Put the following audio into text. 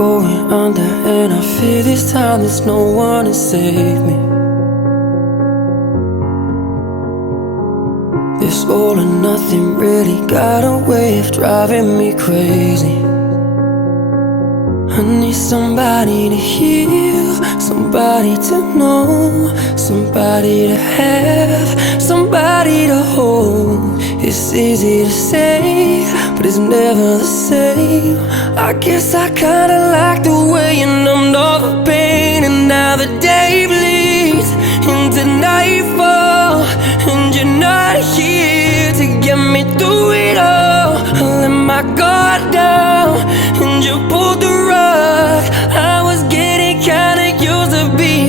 going under, and I fear this time there's no one to save me. This all or nothing really got a way of driving me crazy. I need somebody to heal, somebody to know, somebody to have, somebody to hold. It's easy to say, but it's never the same. I guess I kinda like the way you numbed all the pain, and now the day bleeds into nightfall, and you're not here to get me through it all. I let my guard down, and you pulled the